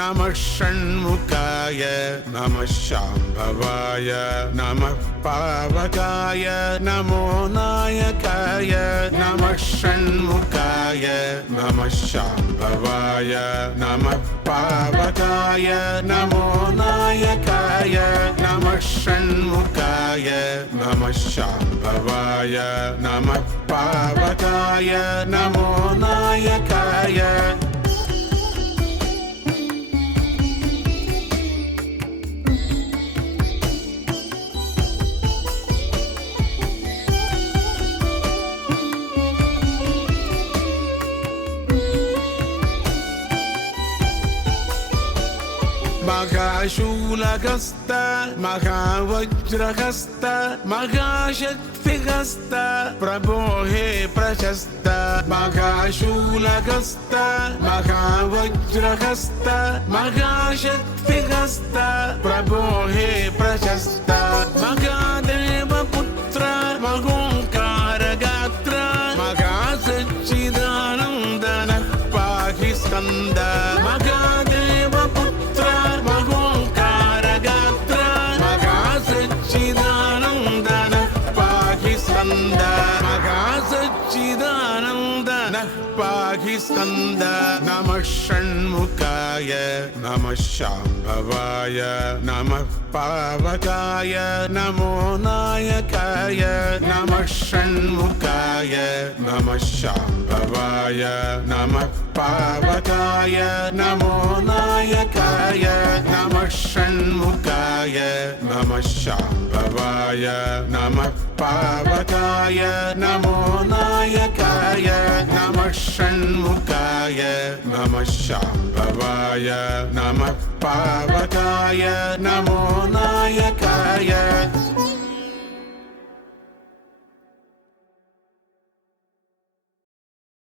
नमः षण्मुखाय नमः शाम्भवाय नमः पावकाय नमो नायकाय नमः षण्मुखाय नमः शाम्भवाय नमः पावकाय नमो नायकाय नमः षण्मुखाय नमः शाम्भवाय नमः पावकाय नमो नायकाय महाशूलहस्त महावज्रहस्त महाशक्तिहस्त प्रभो हे प्रशस्त महाशूलहस्त महावज्रहस्त महाशक्तिहस्त प्रभो हे प्रशस्त महादेवपुत्र महोङ्कारगात्र महासच्चिदानन्दनः पाहि स्कन्द पाहि स्कन्द नमः षण्मुखाय नमः शाम्भवाय नमः पावकाय नमो नायकाय नमः षण्मुखाय नमः शाम्भवाय नमः पावकाय नमो नायकाय नमः षण्मुखाय नमः शाम्भवाय नमः पावकाय नमो नायकाय नमः षण्मुखाय नमः शाम्भवाय नमः पावकाय नमो